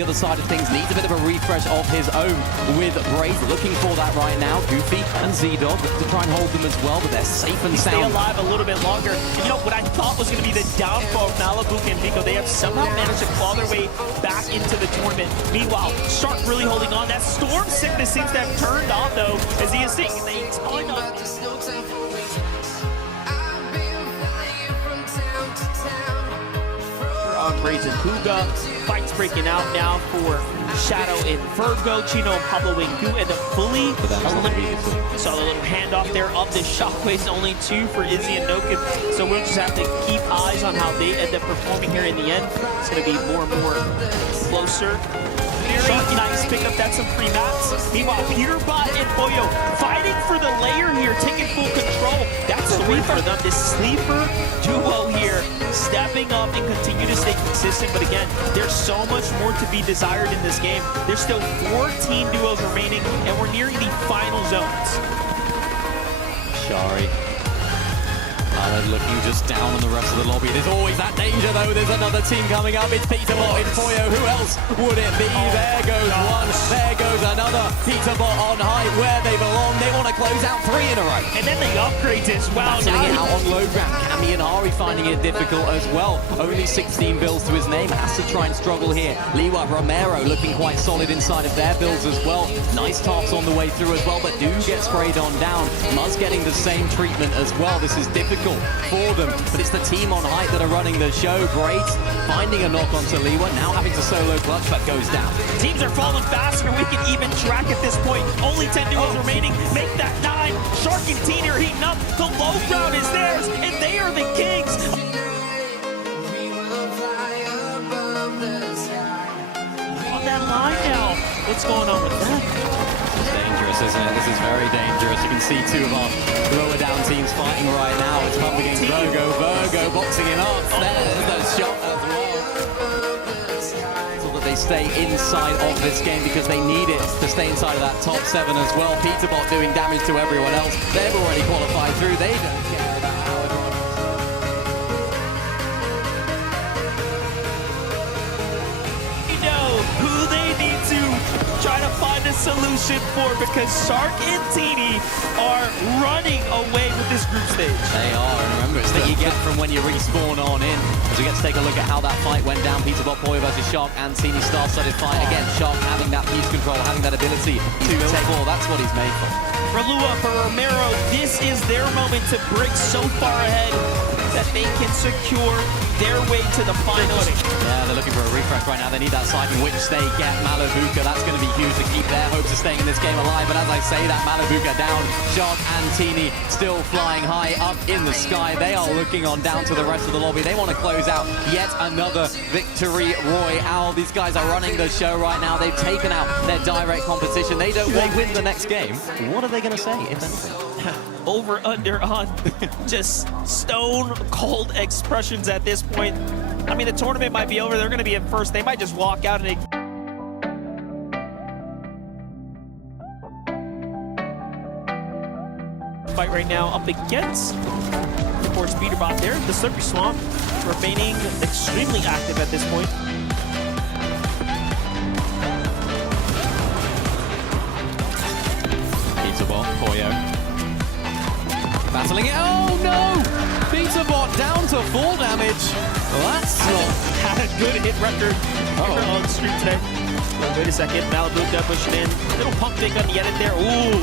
The other side of things needs a bit of a refresh of his own with Braid looking for that right now. Goofy and Z-Dog to try and hold them as well, but they're safe and sound. Stay alive a little bit longer. And you know what I thought was going to be the downfall of Malibu and Vico, they have somehow managed to claw their way back into the tournament. Meanwhile, Shark really holding on. That Storm Sickness seems to have turned on though, as he is taking a ton of Braids and Huga. Fights breaking out now for Shadow and Virgo. Chino and Pablo Wengu end up fully eliminated. Saw the little handoff there of the Shockwaves, only 2 for Izzy and Nokin. So we'll just have to keep eyes on how they end up performing here in the end. It's going to be more and more closer. Very nice pickup, that's some free mats. Meanwhile, Peterbot and Boyo fighting for the layer here, taking full control. That's a win for them. This sleeper duo here, stepping up and continue to stay consistent. But again, there's so much more to be desired in this game. There's still 14 duos remaining, and we're nearing the final zones. Shari. Looking just down on the rest of the lobby. There's always that danger though. There's another team coming up. It's Peterbot in Foyo. Who else would it be? There goes one. There goes another. Peterbot on height where they belong. They want to close out 3 in a row. And then they upgrade as well. Battling it out on low ground. Cammy and Ari finding it difficult as well. Only 16 builds to his name. Has to try and struggle here. Liwa Romero looking quite solid inside of their builds as well. Nice tops on the way through as well, but do get sprayed on down. Muzz getting the same treatment as well. This is difficult for them, but it's the team on height that are running the show. Great, finding a knock onto Liwa, now having to solo clutch, but goes down. Teams are falling faster. We can even track at this point. Only 10 duos remaining. Make that 9. Shark and Teen are heating up. The low ground is theirs, and they are the kings. On that line now. What's going on with that? Dangerous, isn't it? This is very dangerous. You can see 2 of our lower down teams fighting right now. It's Pump against Virgo. Virgo boxing him up. There's the shot as well. So that they stay inside of this game because they need it to stay inside of that top 7 as well. Peterbot doing damage to everyone else. They've already qualified through. They don't care about how it works. You know who they need to try to find a solution for, because Shark and Teeny are running away with this group stage. They are, and remember, it's that you get from when you respawn on in. As we get to take a look at how that fight went down. Peterbot Boy versus Shark and Teeny, star-studded fight. Again, Shark having that piece control, having that ability to take all. That's what he's made for. For Lua, for Romero, this is their moment to break so far ahead that they can secure their way to the finals. Yeah, they're looking for a refresh right now. They need that siphon, which they get. Malabuka, that's going to be huge to keep their hopes of staying in this game alive. But as I say that, Malabuka down. Shark and Teeny still flying high up in the sky. They are looking on down to the rest of the lobby. They want to close out yet another victory royale. These guys are running the show right now. They've taken out their direct competition. They don't want to win the next game. What are they going to say, if anything? Over, under, on. Just stone cold expressions at this point. I mean, the tournament might be over. They're going to be in first. They might just walk out and fight right now up against, of course, Peterbot there. The Slippery Swamp remaining extremely active at this point. Peterbot, Foyo. Battling it. Oh no! Peterbot down to 4 damage. Well, that's not. Had a good hit record on the street today. Wait a second, Malabuka pushing in. Little pump fake on the edit there. Ooh.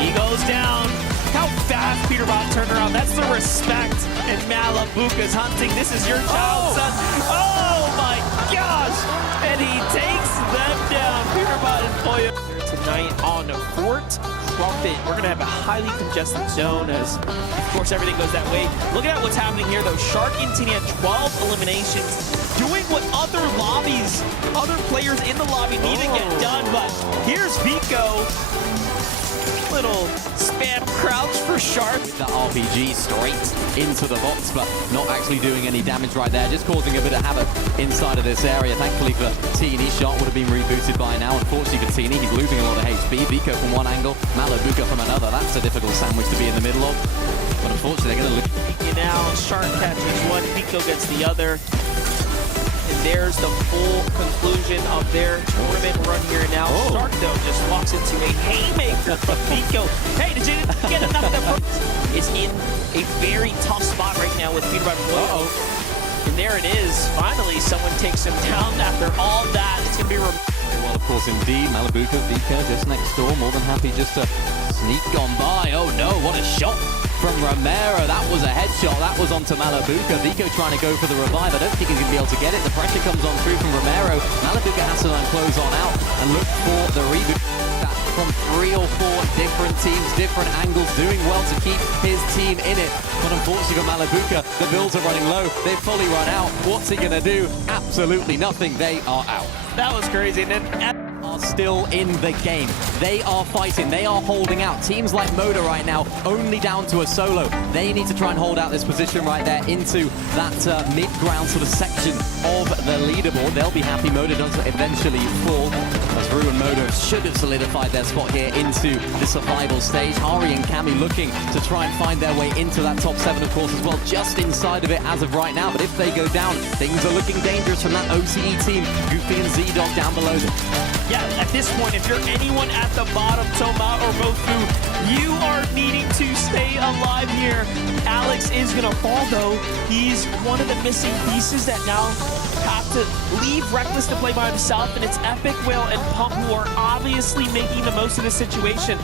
He goes down. How fast Peterbot turned around. That's the respect. And Malabuka's hunting. This is your child, son. Oh my gosh! And he takes them down. Peterbot and Foyo tonight on Fort Trumpet. We're going to have a highly congested zone as, of course, everything goes that way. Look at what's happening here, though. Shark and Teeny had 12 eliminations, doing what other lobbies, other players in the lobby need to get done. But here's Vico. Little spam crouch for Shark. That RPG straight into the box, but not actually doing any damage right there, just causing a bit of havoc inside of this area. Thankfully for Teeny, shot would have been rebooted by now. Unfortunately for Teeny, he's losing a lot of HP. Vico from one angle, Malabuka from another. That's a difficult sandwich to be in the middle of. But unfortunately, they're going to lose. Now, Shark catches one, Vico gets the other. And there's the full conclusion of their tournament run here now. Stark, though, just walks into a haymaker from Nico. Hey, did you get enough of that? Is in a very tough spot right now with Peter Boy. And there it is. Finally, someone takes him down after all that. It's going to be well, of course, indeed. Malibuka, Vika just next door, more than happy just to sneak on by. Oh no, what a shot from Romero. That was a headshot. That was onto Malibuka. Vico trying to go for the revive. I don't think he's going to be able to get it. The pressure comes on through from Romero. Malibuka has to then close on out and look for the reboot. From 3 or 4 different teams, different angles, doing well to keep his team in it. But unfortunately for Malibuka, the builds are running low. They've fully run out. What's he going to do? Absolutely nothing. They are out. That was crazy. And then are still in the game. They are fighting. They are holding out. Teams like Moda right now, only down to a solo. They need to try and hold out this position right there into that mid-ground sort of section of the leaderboard. They'll be happy. Moda does eventually fall. As Rue and Moda should have solidified their spot here into the survival stage. Hari and Cammy looking to try and find their way into that top 7, of course, as well, just inside of it as of right now. But if they go down, things are looking dangerous from that OCE team. Goofy and Z-Dog down below them. Yeah, at this point, if you're anyone at the bottom, Toma or Mofu, you are needing to stay alive here. Alex is going to fall, though. He's one of the missing pieces that now have to leave Reckless to play by himself, and it's Epic, Whale, and Pump who are obviously making the most of the situation.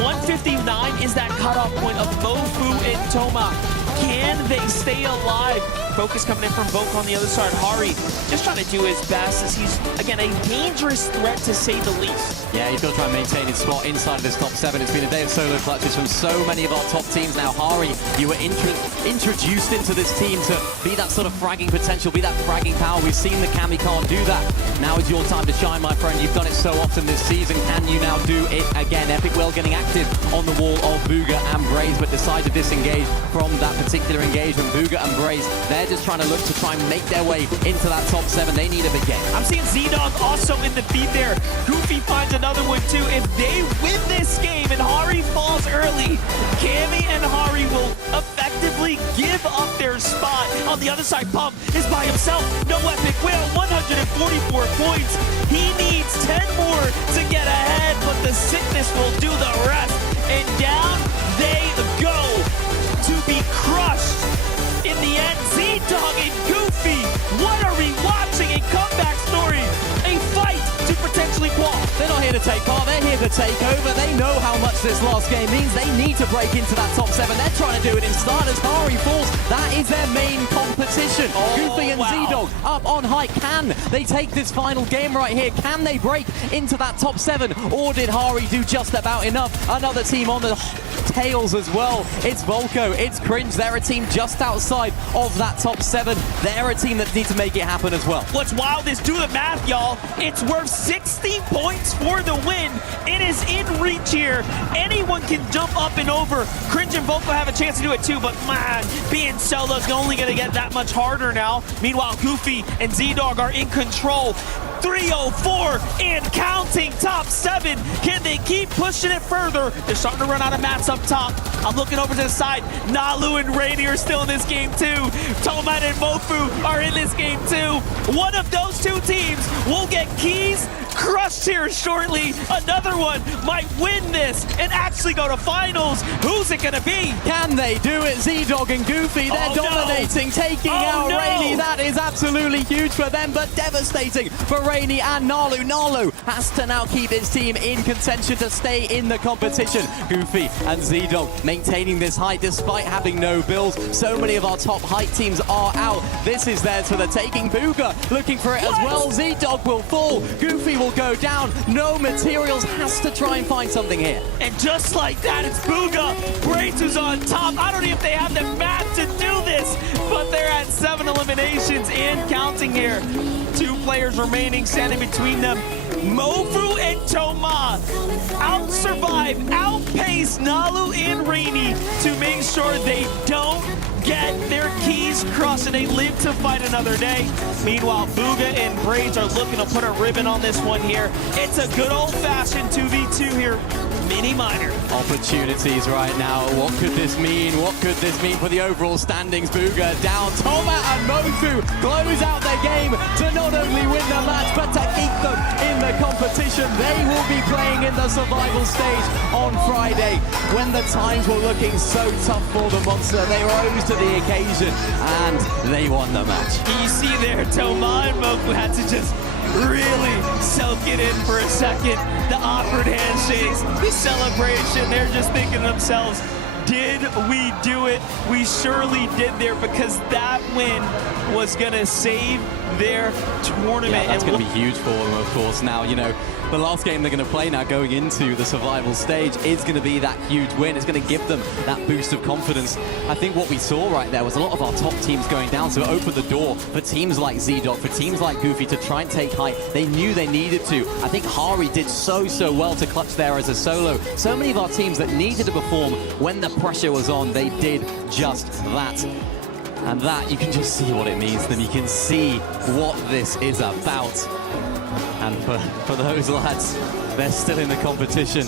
159 is that cutoff point of Mofu and Toma. Can they stay alive? Focus coming in from Vogue on the other side. Hari just trying to do his best as he's, again, a dangerous threat to say the least. Yeah, he's going to try and maintain his spot inside of this top 7. It's been a day of solo clutches from so many of our top teams. Now, Hari, you were introduced into this team to be that sort of fragging potential, be that fragging power. We've seen the Cammy can't do that. Now is your time to shine, my friend. You've done it so often this season. Can you now do it again? Epic Well getting active on the wall of Booga and Braze, but decide to disengage from that particular engagement. Booga and Braze, they're just trying to look to try and make their way into that top 7. They need a big game. I'm seeing Z-Dog also in the feed there. Goofy finds another one too. If they win this game and Hari falls early, Cammy and Hari will effectively give up their spot. On the other side, Pump is by himself. No Epic Whale, 144 points. He needs 10 more to get ahead, but the sickness will do the rest. And down they go to be crushed. In the end, Z-Dog and Goofy, what are we watching? A comeback story, a fight to potentially qual. They're not here to take part, they're here to take over. They know how much this last game means. They need to break into that top 7. They're trying to do it in style as Hari falls. That is their main competition. Goofy and Z-Dog up on high. Can they take this final game right here? Can they break into that top 7? Or did Hari do just about enough? Another team on the tails as well. It's Volko, it's Cringe. They're a team just outside of that top 7. They're a team that need to make it happen as well. What's wild is, do the math, y'all. It's worth 60 points for the win. It is in reach here. Anyone can jump up and over. Cringe and Volko have a chance to do it too, but man, being solo is only going to get that much harder now. Meanwhile, Goofy and Z-Dog are in control. 304 and counting, top 7. Can they keep pushing it further? They're starting to run out of mats up top. I'm looking over to the side. Nalu and Rainy are still in this game too. Tomat and Mofu are in this game too. One of those two teams will get keys crushed here shortly. Another one might win this and actually go to finals. Who's it gonna be? Can they do it? Z-Dog and Goofy, they're dominating, taking out Rainy. That is absolutely huge for them, but devastating for Rainy and Nalu. Nalu has to now keep his team in contention to stay in the competition. Goofy and Z-Dog maintaining this height despite having no builds. So many of our top height teams are out. This is theirs for the taking. Booga looking for it as well. Z-Dog will fall. Goofy will go down. No materials, has to try and find something here. And just like that, it's Booga. Brace is on top. I don't know if they have the math to do this, but they're at 7 eliminations and counting here. 2 players remaining, standing between them. Mofu and Toma out-survive, outpace Nalu and Rainy to make sure they don't get their keys crossed and they live to fight another day. Meanwhile, Booga and Braids are looking to put a ribbon on this one here. It's a good old-fashioned 2v2 here. Mini minor. Opportunities right now. What could this mean? What could this mean for the overall standings? Booga down. Toma and Mofu close out their game to not only win the match, but to keep them in the competition. They will be playing in the survival stage on Friday. When the times were looking so tough for the Monster, they rose to the occasion and they won the match. You see there, Toma and Mofu had to just really soak it in for a second. The awkward handshakes, the celebration, they're just thinking to themselves, did we do it? We surely did there, because that win was gonna save their tournament. Yeah, that's going to be huge for them, of course. Now, you know, the last game they're going to play now going into the survival stage is going to be that huge win. It's going to give them that boost of confidence. I think what we saw right there was a lot of our top teams going down, so it opened the door for teams like ZDoc, for teams like Goofy to try and take height. They knew they needed to. I think Hari did so well to clutch there as a solo. So many of our teams that needed to perform when the pressure was on, they did just that. And that, you can just see what it means to them. You can see what this is about. And for those lads, they're still in the competition.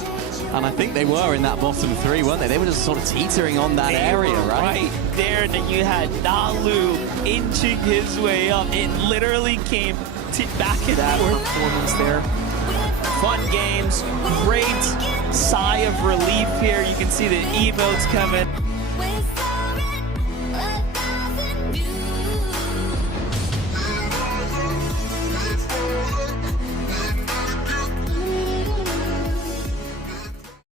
And I think they were in that bottom three, weren't they? They were just sort of teetering on that area, right? Right there, and then you had Nalu inching his way up. It literally came back in that performance there. Fun games, great sigh of relief here. You can see the emotes coming.